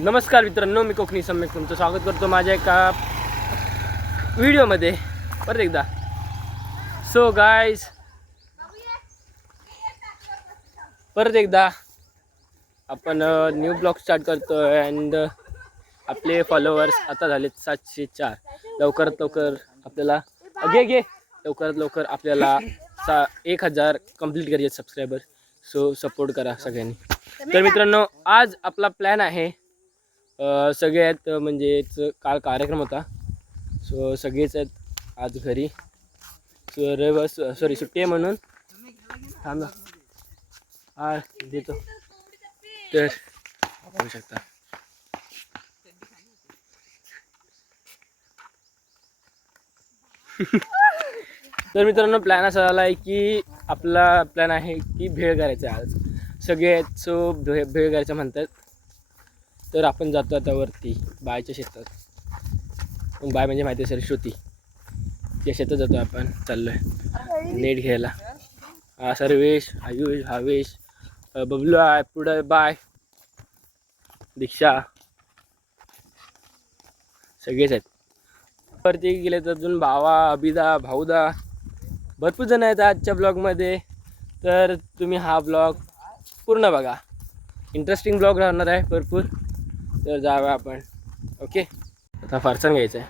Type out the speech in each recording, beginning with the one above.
नमस्कार मित्रांनो, मी कोकणी सम्यक तुमचं स्वागत करतो माझ्या एका व्हिडिओमध्ये परत एकदा. सो गाईज, परत एकदा आपण न्यू ब्लॉग स्टार्ट करतो आहे. अँड आपले फॉलोअर्स आता झालेत 704. लवकरात लवकर आपल्याला लवकरात लवकर आपल्याला 1000 कंप्लीट करायचे सबस्क्रायबर. सो सपोर्ट करा सगळ्यांनी. तर मित्रांनो, आज आपला प्लॅन आहे, सगळे आहेत म्हणजे काल कार्यक्रम होता. सो सगळेच आहेत आज घरी. सुट्टी आहे म्हणून थांबा हा देतो. तर बघू शकता तर मित्रांनो, प्लॅन असा झाला आहे की आपला प्लॅन आहे की भेळ करायचा आहे आज. सगळे आहेत. सो भेळ करायचं म्हणतात. तर आपण जातो आता वरती बायच्या शेतात. बाय म्हणजे माहिती असेल, श्रुती. त्या शेतात जातो आपण. चाललो आहे नेट घ्यायला. सर्वेश, आयुष, भावेश, बबलू आहे पुढं. बाय, दीक्षा, सगळेच आहेत. वरती गेले तर अजून भावा, अभिदा, भाऊदा, भरपूर जण आहेत आजच्या ब्लॉगमध्ये. तर तुम्ही हा ब्लॉग पूर्ण बघा. इंटरेस्टिंग ब्लॉग राहणार आहे भरपूर. तर जाऊया आपण. ओके, आता फरसाण घ्यायचं आहे.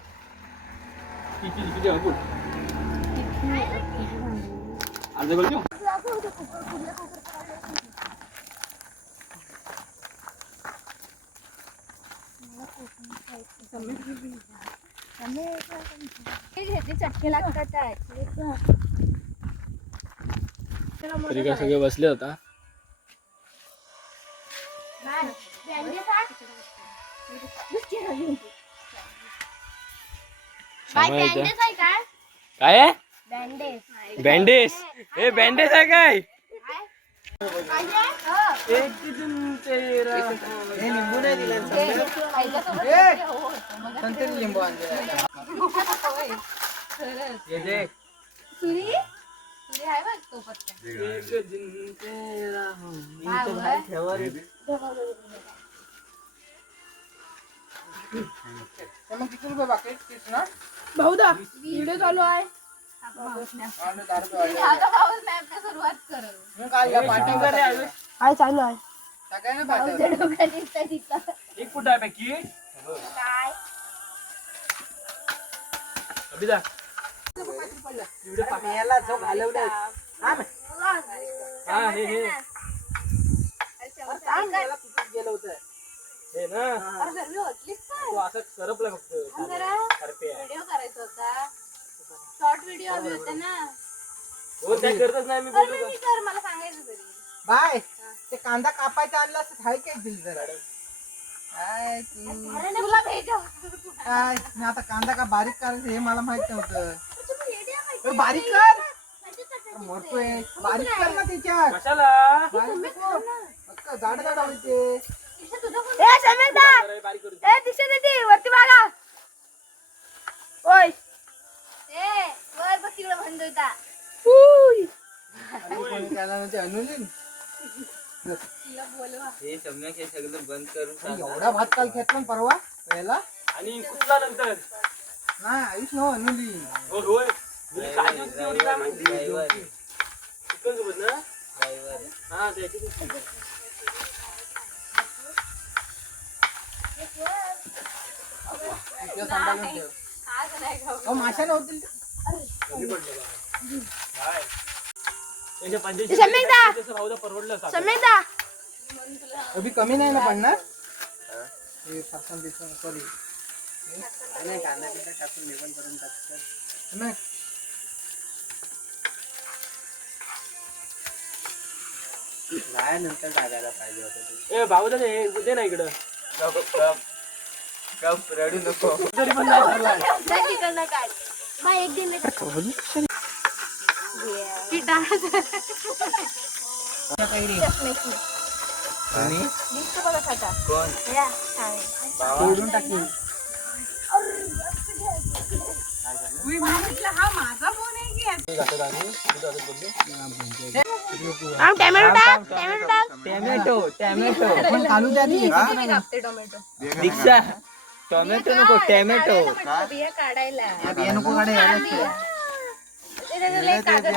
तरी का सगळे बसले होता. काय आहे बँडेज? हे बँडेज आहे काय? भाऊदा व्हिडिओ चालू आहे. हाय चालू आहे. एक कुठं आहे पैकी? अभिदा हे ना, तू असं करपलं फक्त. व्हिडिओ करायचा होता. शॉर्ट व्हिडिओ हवे होते ना. हो, त्या करतच नाही मी. बोलू का? कर, मला सांगायचं तरी. बाय, ते कांदा कापायचा आणला असं हाय काय दिल जरा. काय तुला भेटव. काय मी आता कांदा का बारीक करायचं हे मला माहित नव्हतं. बारीक कर, मरतोय. बारीक कर ना त्याच्यात. कशाला जाड जाड होते. वरती बघा. ओय वर बघ तिकडे म्हणतोय. अनुलीन तिला बोलवा. एवढा भात काल घेतला परवा पहिला. आणि कुठला नंतर नाही आयुष नो अनुलीन. होय. मी काय दिवस एवढी काय माहिती चिकन सोबत ना. हा त्याची माशा नव्हती. परवडलं. अभि कमी नाही ना पडणार. सॉरी कांदा टाकून निवड करून टाकतात. नंतर टाकायला पाहिजे होतं. ए भाऊ दे ना इकडं. रडू नको. तरी पण नाही ठरलाय. एक दिन तोडून टाकून हा माझा फोन आहे की टॅमॅटो पण काढू द्या ती. मी कापते टोमॅटो. दीक्षा टोमॅटो नको टॅमॅटो बिया काढायला. या बिया नको काढायला. ते त्याच्यातलं एक कागद.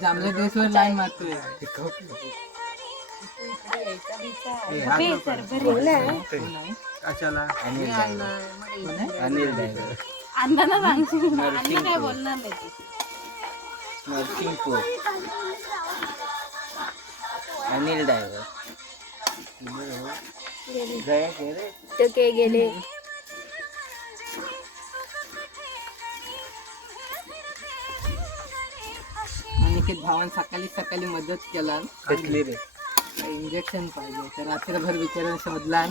चांगल्या ड्रेसवर लाईन मारतोय. कशाला अनिल ड्रायव्हर अण्णांना सांगशील ना, अण्णा काय बोलणार नाही ते. नरसिंगपूर अनिल ड्रायव्हर ते के गेले. अनिकेत भावान सकाळी मदत केला. कसली रे इंजेक्शन पाहिजे तर रात्रभर विचारून शोधला.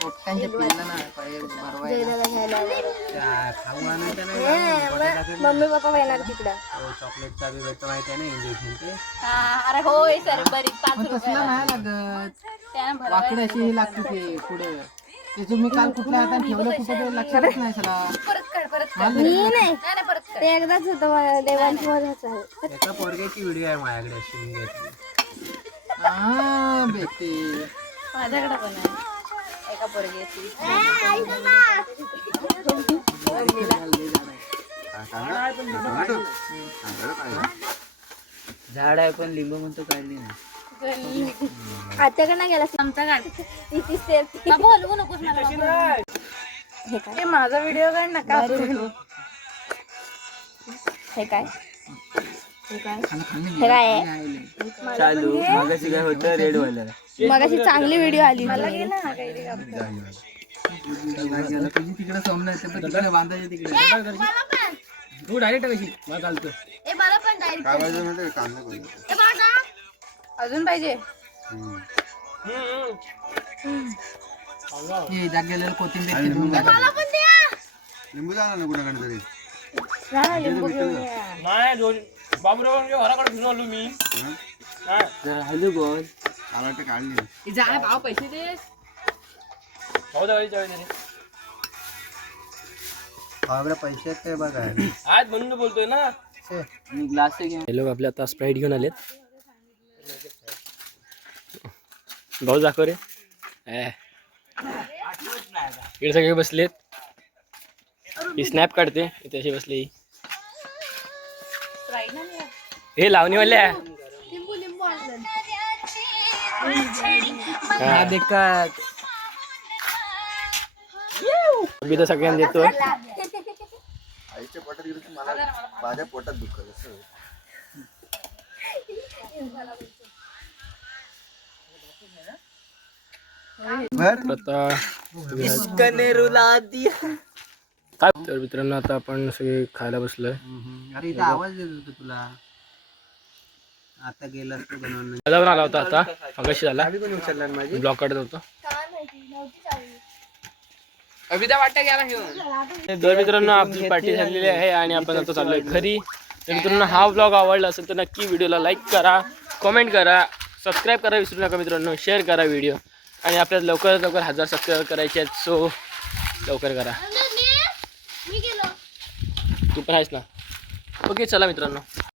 पोपटांच्या पिल्लांना पाहिजे भरवायला. खाऊ आणायचं नाही. मम्मी पप्पा येणार तिकडं. चॉकलेटचा बी भेटतो माहिती आहे ना इंजेक्शन ते. अरे होय सर बरी 5 पण रुपये. तसलं नाही लागत. त्यानं भरवायला वाकडे अशी ही लागते ते पुढे. ते तुम्ही काल कुठल्या हाताने ठेवलं कुठे ते लक्षातच नाही सला. परत काढ परत काढ. मी नाही नाही नाही, परत काढ. ते एकदाच होतं मला देवांची मजाच आहे. एका पोरग्याची व्हिडिओ आहे माझ्याकडे अशी इंजेक्शन. हा बेटी माझ्याकडे पण आहे एका पोरगीची. झाड आहे पण लिंबू म्हणतो काढली ना आत्याकडे नाही गेला. आमचा काढ. तिची सेफ. बाबू हलवू नकोस मला बाबू. हे माझा व्हिडिओ काढ ना का. हे काय हे काय आहे? चालू मागाशी काय होतं रेड वाला मगाशी चांगली व्हिडिओ आली. मला घे ना काही तुझी तिकडे सोमनाथ तिकडे बांधायचे तिकडे. तू डायरेक्ट कशी मला चालतं. ए मला पण डायरेक्ट. ए बाळा अजून पाहिजे. हे जागेला कोथिंबीर चिरून टाक. लिंबू जाणार ना कुणाकडे तरी लिंबू घेऊन या. नाही बाबूराव घराकडे घेऊन आलो मी. हॅलो बोल मला वाटतं काढली भाव पैसे दे. भावाकडे पैसे आहेत ते बघा. आज म्हणून बोलतोय ना. मी ग्लास घेऊन हे लोक आपल्या आता स्प्राईट घेऊन आलेत. भाऊ दाखव रे. इकडे सगळे बसलेत. ही स्नॅप काढते इथे अशी बसली. हे लावणीवाल्या लिंबू लिंबू आणलं. हा देखत मी तर सगळ्यांना देतो. आईच्या पोटात गेलं की मला माझ्या पोटात दुखत असं. आता काय तर मित्रांनो आता आपण सगळे खायला बसलोय. अरे इथं आवाज देत होतो तुला. आता गेला असतो बनवून. दादा पण आला होता आता मगाशी झाला. ब्लॉक काढत होतो. तर मित्रांनो आपली पार्टी झालेली आहे आणि आपण आता चाललोय घरी. तर मित्रांनो हा व्लॉग आवडला असेल तर नक्की व्हिडिओला लाईक करा, कमेंट करा, सबस्क्राईब करा विसरू नका मित्रांनो. शेअर करा व्हिडिओ आणि आपल्याला लवकरात लवकर 1000 सबस्क्राईब करायचे आहेत. सो लवकर करा. तू पण आहेस ना. ओके चला मित्रांनो.